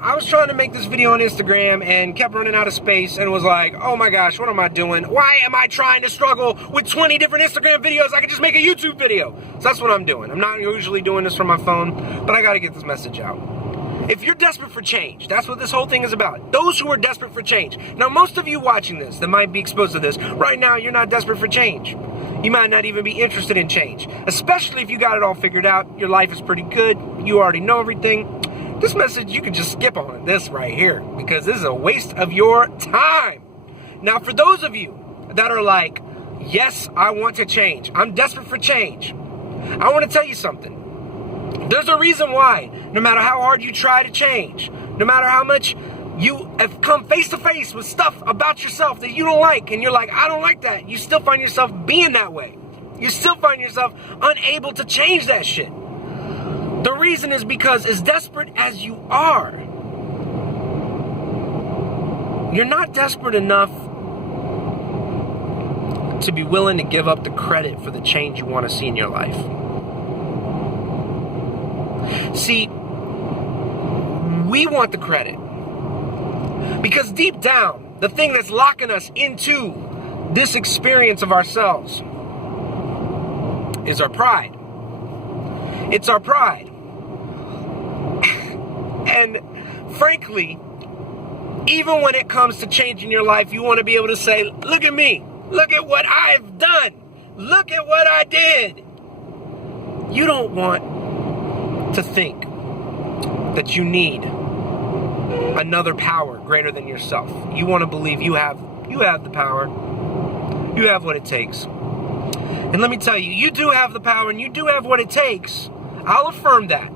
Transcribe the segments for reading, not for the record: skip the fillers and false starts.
I was trying to make this video on Instagram and kept running out of space and was like, oh my gosh, what am I doing? Why am I trying to struggle with 20 different Instagram videos? I could just make a YouTube video. So that's what I'm doing. I'm not usually doing this from my phone, but I gotta get this message out. If you're desperate for change, that's what this whole thing is about. Those who are desperate for change. Now, most of you watching this that might be exposed to this, right now you're not desperate for change. You might not even be interested in change. Especially if you got it all figured out, your life is pretty good, you already know everything. This message, you can just skip on this right here because this is a waste of your time. Now, for those of you that are like, yes, I want to change. I'm desperate for change. I want to tell you something. There's a reason why, no matter how hard you try to change, no matter how much you have come face to face with stuff about yourself that you don't like, and you're like, I don't like that, you still find yourself being that way. You still find yourself unable to change that shit. The reason is because as desperate as you are, you're not desperate enough to be willing to give up the credit for the change you want to see in your life. See, we want the credit because deep down, the thing that's locking us into this experience of ourselves is our pride. It's our pride. And frankly, even when it comes to changing your life, you want to be able to say, look at me. Look at what I've done. Look at what I did. You don't want to think that you need another power greater than yourself. You want to believe you have the power. You have what it takes. And let me tell you, you do have the power and you do have what it takes. I'll affirm that.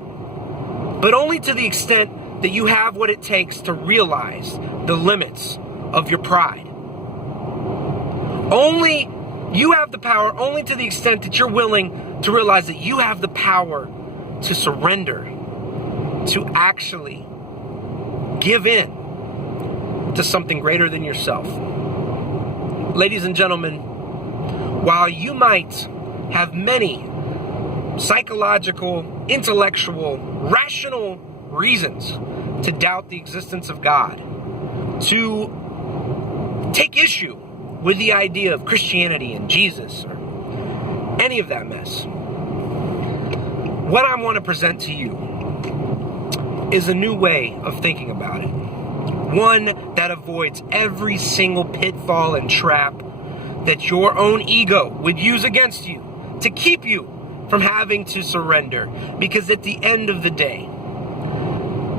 But only to the extent that you have what it takes to realize the limits of your pride. Only you have the power only to the extent that you're willing to realize that you have the power to surrender, to actually give in to something greater than yourself. Ladies and gentlemen, while you might have many psychological, intellectual, rational reasons to doubt the existence of God, to take issue with the idea of Christianity and Jesus or any of that mess, what I want to present to you is a new way of thinking about it. One that avoids every single pitfall and trap that your own ego would use against you to keep you from having to surrender. Because at the end of the day,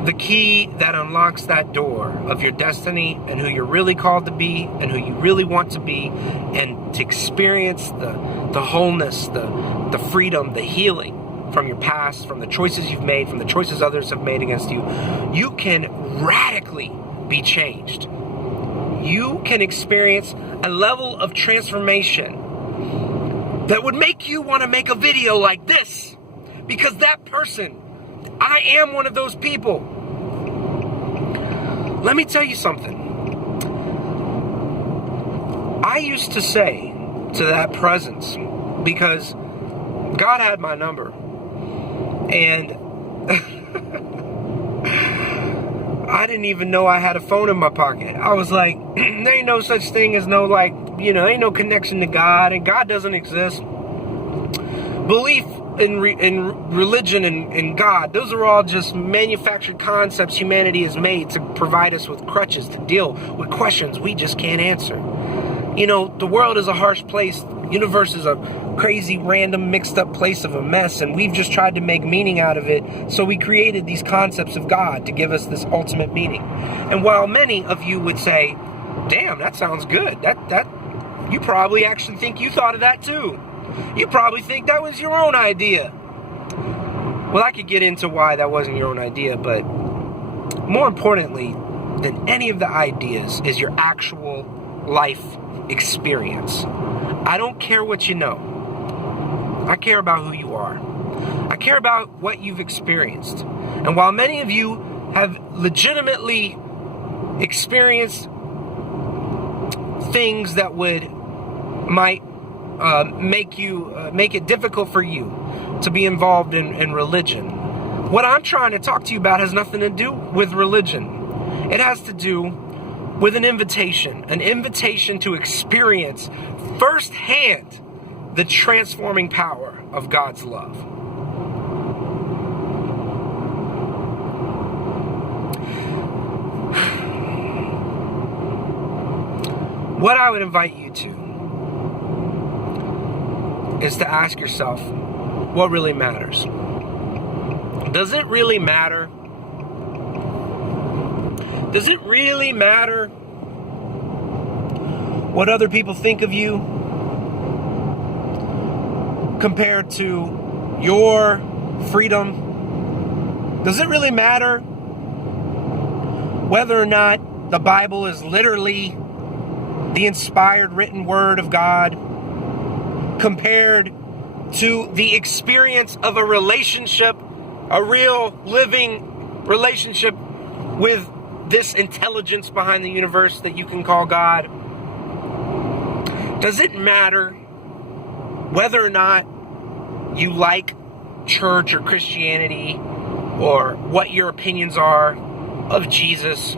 the key that unlocks that door of your destiny and who you're really called to be and who you really want to be, and to experience the wholeness, the freedom, the healing from your past, from the choices you've made, from the choices others have made against you, you can radically be changed. You can experience a level of transformation that would make you want to make a video like this. Because that person, I am one of those people. Let me tell you something. I used to say to that presence, because God had my number, and I didn't even know I had a phone in my pocket. I was like, there ain't no such thing as no, like, ain't no connection to God, and God doesn't exist. Belief in religion and God, those are all just manufactured concepts humanity has made to provide us with crutches to deal with questions we just can't answer. The world is a harsh place. The universe is a crazy, random, mixed up place of a mess, and we've just tried to make meaning out of it, so we created these concepts of God to give us this ultimate meaning. And while many of you would say, damn, that sounds good, that you probably actually think you thought of that too. You probably think that was your own idea. Well, I could get into why that wasn't your own idea, but more importantly than any of the ideas is your actual life experience. I don't care what you know. I care about who you are. I care about what you've experienced. And while many of you have legitimately experienced things that might make it difficult for you to be involved in religion, What I'm trying to talk to you about has nothing to do with religion. It has to do with an invitation to experience firsthand the transforming power of God's love. What I would invite you to is to ask yourself, what really matters? Does it really matter? Does it really matter what other people think of you compared to your freedom? Does it really matter whether or not the Bible is literally the inspired written word of God compared to the experience of a relationship, a real living relationship with this intelligence behind the universe that you can call God? Does it matter whether or not you like church or Christianity or what your opinions are of Jesus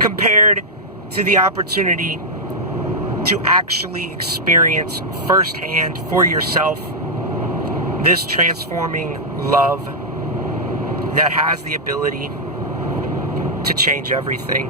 compared to the opportunity to actually experience firsthand for yourself this transforming love that has the ability to change everything?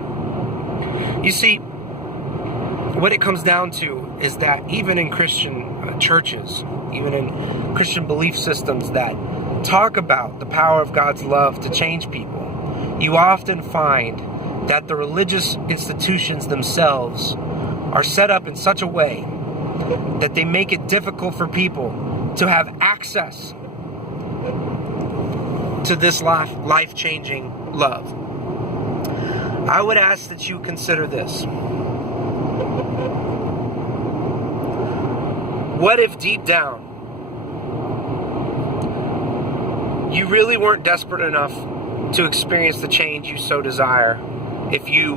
You see, what it comes down to is that even in Christian churches, even in Christian belief systems that talk about the power of God's love to change people, you often find that the religious institutions themselves are set up in such a way that they make it difficult for people to have access to this life-changing love. I would ask that you consider this. What if deep down you really weren't desperate enough to experience the change you so desire if you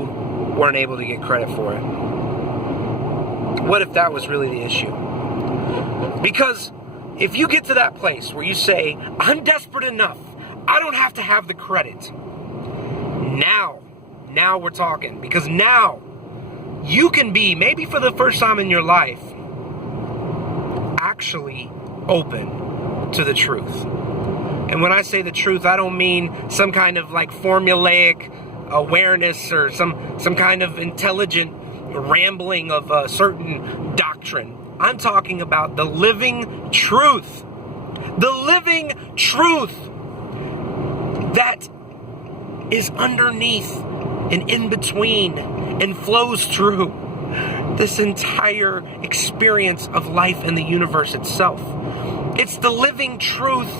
weren't able to get credit for it? What if that was really the issue? Because if you get to that place where you say, I'm desperate enough, I don't have to have the credit. Now we're talking. Because now you can be, maybe for the first time in your life, actually open to the truth. And when I say the truth, I don't mean some kind of like formulaic awareness or some kind of intelligent rambling of a certain doctrine. I'm talking about the living truth. The living truth that is underneath and in between and flows through this entire experience of life in the universe itself. It's the living truth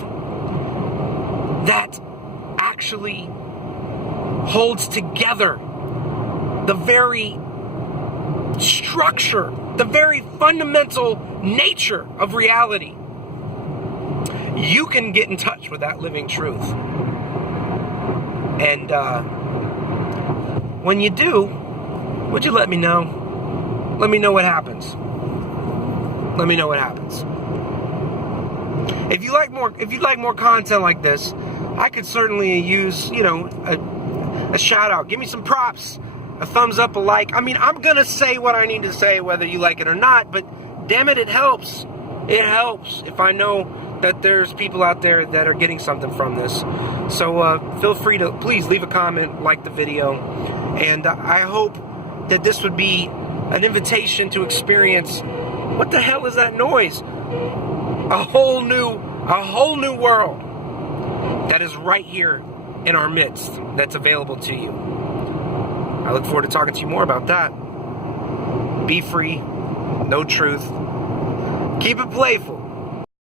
that actually holds together the very structure, the very fundamental nature of reality. You can get in touch with that living truth. And when you do, would you let me know? Let me know what happens. Let me know what happens. If you like more content like this, I could certainly use, a shout out. Give me some props, a thumbs up, a like. I mean, I'm gonna say what I need to say, whether you like it or not. But damn it, it helps. It helps if I know that there's people out there that are getting something from this. So feel free to please leave a comment, like the video, and I hope that this would be an invitation to experience, what the hell is that noise? A whole new world that is right here in our midst, that's available to you. I look forward to talking to you more about that. Be free, know truth, keep it playful.